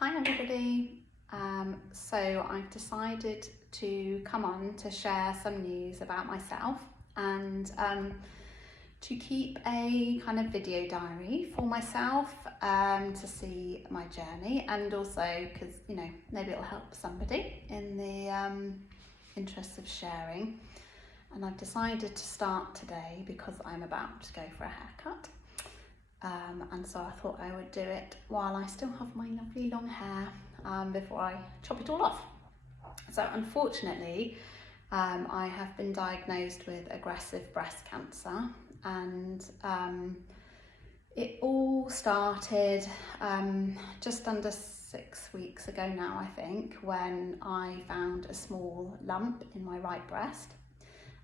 Hi everybody. So I've decided to come on to share some news about myself and to keep a kind of video diary for myself to see my journey, and also because maybe it'll help somebody in the interest of sharing. And I've decided to start today because I'm about to go for a haircut. And so I thought I would do it while I still have my lovely long hair before I chop it all off. So unfortunately, I have been diagnosed with aggressive breast cancer, and it all started just under 6 weeks ago now, I think, when I found a small lump in my right breast.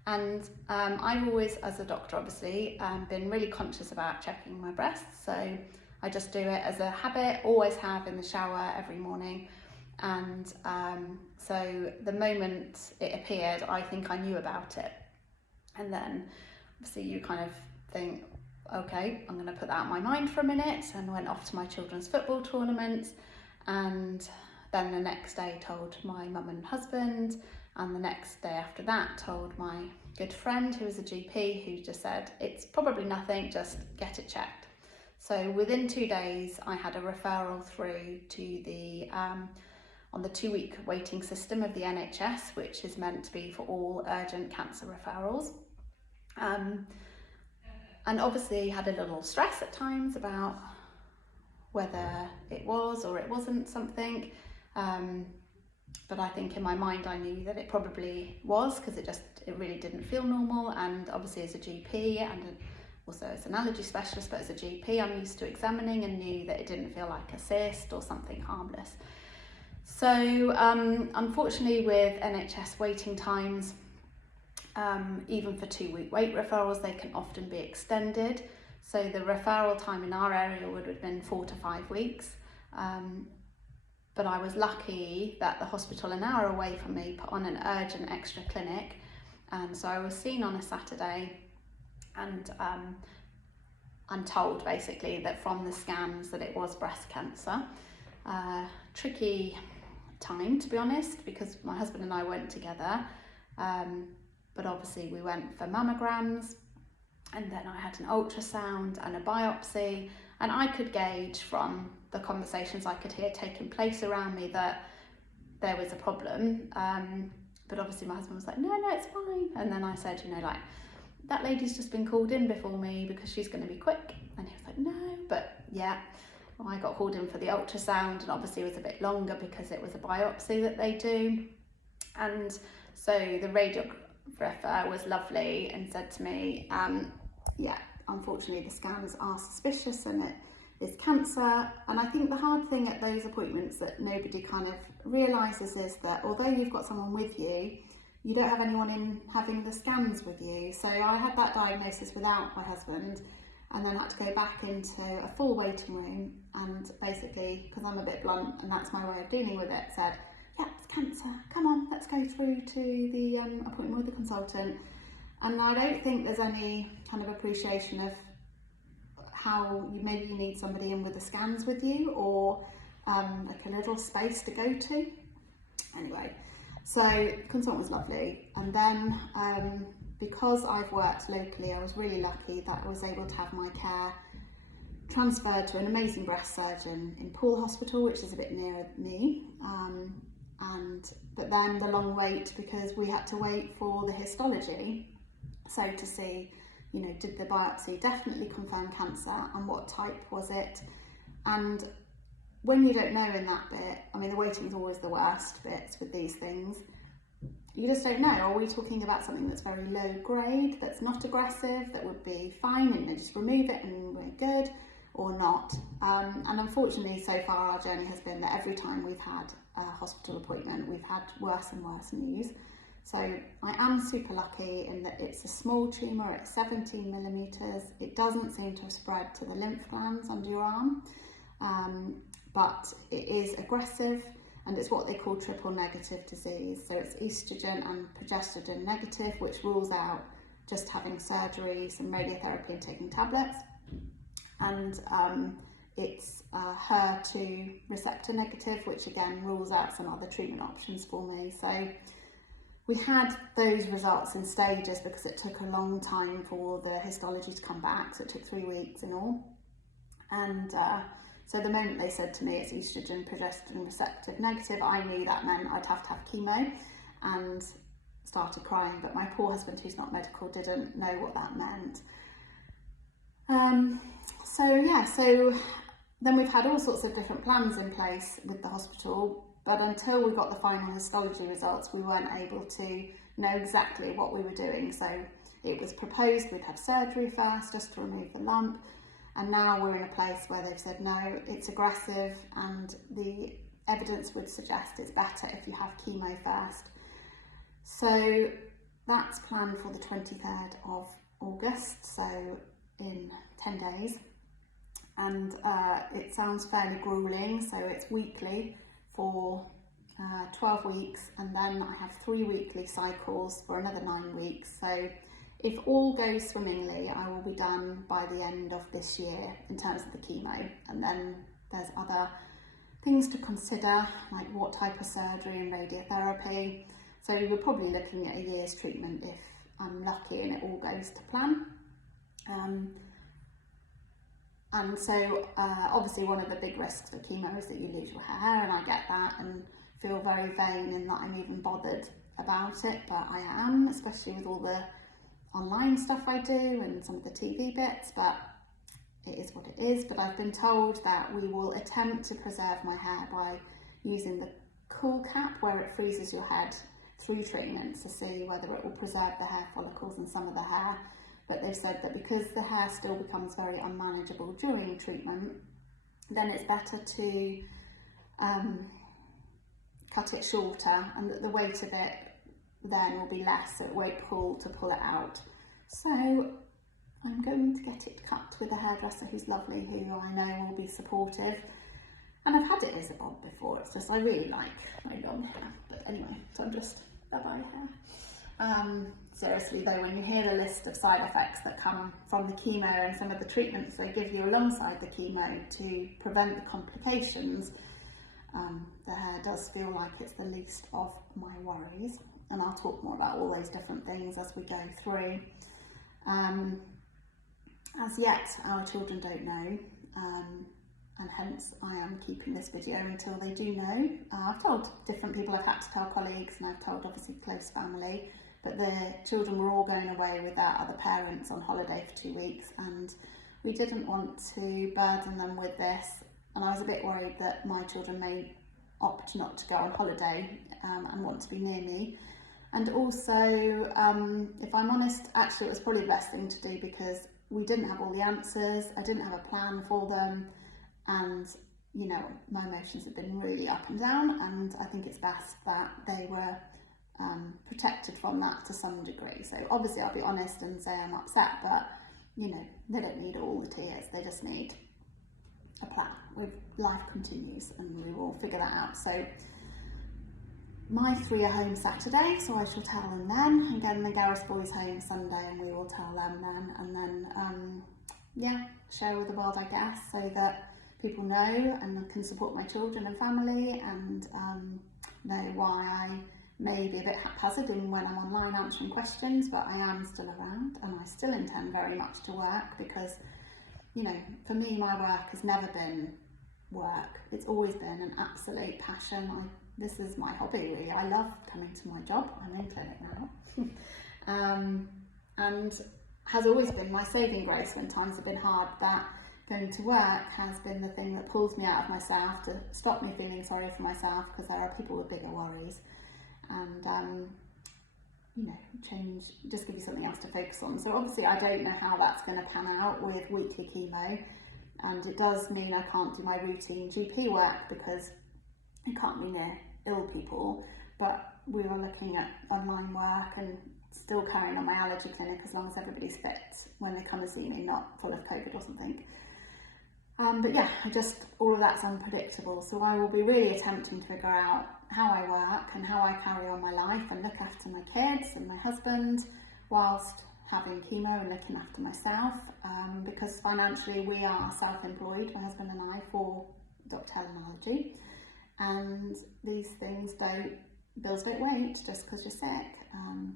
And I've always, as a doctor obviously, been really conscious about checking my breasts. So I just do it as a habit, always have in the shower every morning. And so the moment it appeared, I think I knew about it. And then obviously you kind of think, okay, I'm going to put that out of my mind for a minute, and went off to my children's football tournament. And then the next day told my mum and husband, and the next day after that told my good friend who was a GP, who just said, it's probably nothing, just get it checked. So within 2 days I had a referral through to the on the 2-week waiting system of the NHS, which is meant to be for all urgent cancer referrals. And obviously had a little stress at times about whether it was or it wasn't something. But I think in my mind I knew that it probably was, because it really didn't feel normal. And obviously as a GP and also as an allergy specialist, but as a GP I'm used to examining and knew that it didn't feel like a cyst or something harmless. So unfortunately with NHS waiting times, even for 2-week wait referrals, they can often be extended. So the referral time in our area would have been 4 to 5 weeks. But I was lucky that the hospital an hour away from me put on an urgent extra clinic. So I was seen on a Saturday, and I'm told basically that from the scans that it was breast cancer. Tricky time, to be honest, because my husband and I went together. But obviously we went for mammograms, and then I had an ultrasound and a biopsy, and I could gauge from the conversations I could hear taking place around me that there was a problem. But obviously my husband was like, no, it's fine. And then I said, that lady's just been called in before me because she's going to be quick. And he was like, no, but yeah. Well, I got called in for the ultrasound, and obviously it was a bit longer because it was a biopsy that they do. And so the radiographer was lovely and said to me, yeah, unfortunately the scans are suspicious and it is cancer. And I think the hard thing at those appointments that nobody kind of realises is that although you've got someone with you, you don't have anyone in having the scans with you. So I had that diagnosis without my husband, and then had to go back into a full waiting room, and basically, because I'm a bit blunt and that's my way of dealing with it, said, yeah, it's cancer, come on, let's go through to the appointment with the consultant. And I don't think there's any kind of appreciation of how maybe you need somebody in with the scans with you, or like a little space to go to. Anyway, so the consultant was lovely. And then because I've worked locally, I was really lucky that I was able to have my care transferred to an amazing breast surgeon in Poole Hospital, which is a bit nearer me. But then the long wait, because we had to wait for the histology. So to see, did the biopsy definitely confirm cancer, and what type was it? And when you don't know in that bit, the waiting is always the worst bits with these things. You just don't know. Are we talking about something that's very low grade, that's not aggressive, that would be fine and they just remove it and we're good, or not? And unfortunately, so far our journey has been that every time we've had a hospital appointment, we've had worse and worse news. So I am super lucky in that it's a small tumour, it's 17 millimetres. It doesn't seem to have spread to the lymph glands under your arm, but it is aggressive, and it's what they call triple negative disease. So it's estrogen and progesterone negative, which rules out just having surgery, some radiotherapy and taking tablets. And it's HER2 receptor negative, which again rules out some other treatment options for me. So we had those results in stages because it took a long time for the histology to come back, so it took 3 weeks in all. And so the moment they said to me it's estrogen progesterone receptor negative, I knew that meant I'd have to have chemo, and started crying. But my poor husband, who's not medical, didn't know what that meant. So then we've had all sorts of different plans in place with the hospital, but until we got the final histology results, we weren't able to know exactly what we were doing. So it was proposed we'd have surgery first just to remove the lump, and now we're in a place where they've said no, it's aggressive, and the evidence would suggest it's better if you have chemo first. So that's planned for the 23rd of August, so in 10 days. And it sounds fairly grueling, so it's weekly for 12 weeks, and then I have 3 weekly cycles for another 9 weeks. So if all goes swimmingly, I will be done by the end of this year in terms of the chemo. And then there's other things to consider, like what type of surgery and radiotherapy. So we're probably looking at a year's treatment if I'm lucky and it all goes to plan. And so obviously one of the big risks for chemo is that you lose your hair, and I get that and feel very vain in that I'm even bothered about it, but I am, especially with all the online stuff I do and some of the TV bits, but it is what it is. But I've been told that we will attempt to preserve my hair by using the cool cap where it freezes your head through treatments to see whether it will preserve the hair follicles and some of the hair. But they've said that because the hair still becomes very unmanageable during treatment, then it's better to cut it shorter, and that the weight of it then will be less, so it won't pull to pull it out. So I'm going to get it cut with a hairdresser who's lovely, who I know will be supportive. And I've had it as a bob before, it's just I really like my long hair. But anyway, so I'm just bye-bye hair. Seriously though, when you hear the list of side effects that come from the chemo and some of the treatments they give you alongside the chemo to prevent the complications, the hair does feel like it's the least of my worries. And I'll talk more about all those different things as we go through. As yet, our children don't know, and hence I am keeping this video until they do know. I've told different people, I've had to tell colleagues, and I've told obviously close family, but the children were all going away with their other parents on holiday for 2 weeks, and we didn't want to burden them with this, and I was a bit worried that my children may opt not to go on holiday and want to be near me. And also, if I'm honest, actually it was probably the best thing to do because we didn't have all the answers, I didn't have a plan for them, and you know, my emotions have been really up and down, and I think it's best that they were protected from that to some degree. So obviously I'll be honest and say I'm upset, but you know, they don't need all the tears, they just need a plan. Life continues and we will figure that out. So my 3 are home Saturday, so I shall tell them then. Again, the Gareth boys home Sunday, and we will tell them then. And then, yeah, share with the world, I guess, so that people know and can support my children and family, and know why I may be a bit haphazard in when I'm online answering questions, but I am still around, and I still intend very much to work because, you know, for me, my work has never been work. It's always been an absolute passion. This is my hobby, really. I love coming to my job. I'm in clinic now. And has always been my saving grace when times have been hard. That going to work has been the thing that pulls me out of myself, to stop me feeling sorry for myself, because there are people with bigger worries. And, you know, change, just give you something else to focus on. So obviously I don't know how that's going to pan out with weekly chemo. And it does mean I can't do my routine GP work because I can't be near ill people, but we were looking at online work and still carrying on my allergy clinic as long as everybody's fit when they come and see me, not full of COVID or something. But yeah, all of that's unpredictable. So I will be really attempting to figure out how I work and how I carry on my life and look after my kids and my husband whilst having chemo and looking after myself, because financially we are self-employed, my husband and I, for Dr. Helen, and these things bills don't wait just because you're sick,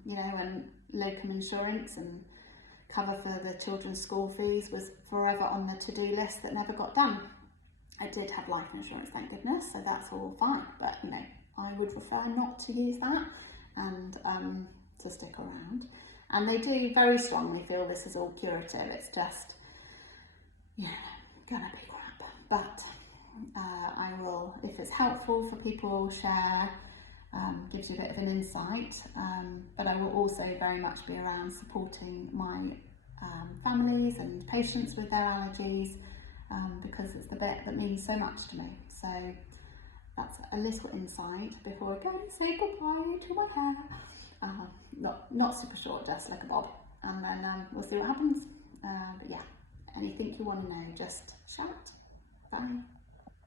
you know, and locum insurance and cover for the children's school fees was forever on the to-do list that never got done. I did have life insurance, thank goodness, so that's all fine, but you know, I would prefer not to use that and to stick around. And they do very strongly feel this is all curative, it's just, you know, gonna be crap. But I will, if it's helpful for people, share, gives you a bit of an insight, but I will also very much be around supporting my families and patients with their allergies, because it's the bit that means so much to me. So that's a little insight before I go and say goodbye to my hair. Not super short, just like a bob, and then we'll see what happens. But yeah, anything you want to know, just shout. Bye.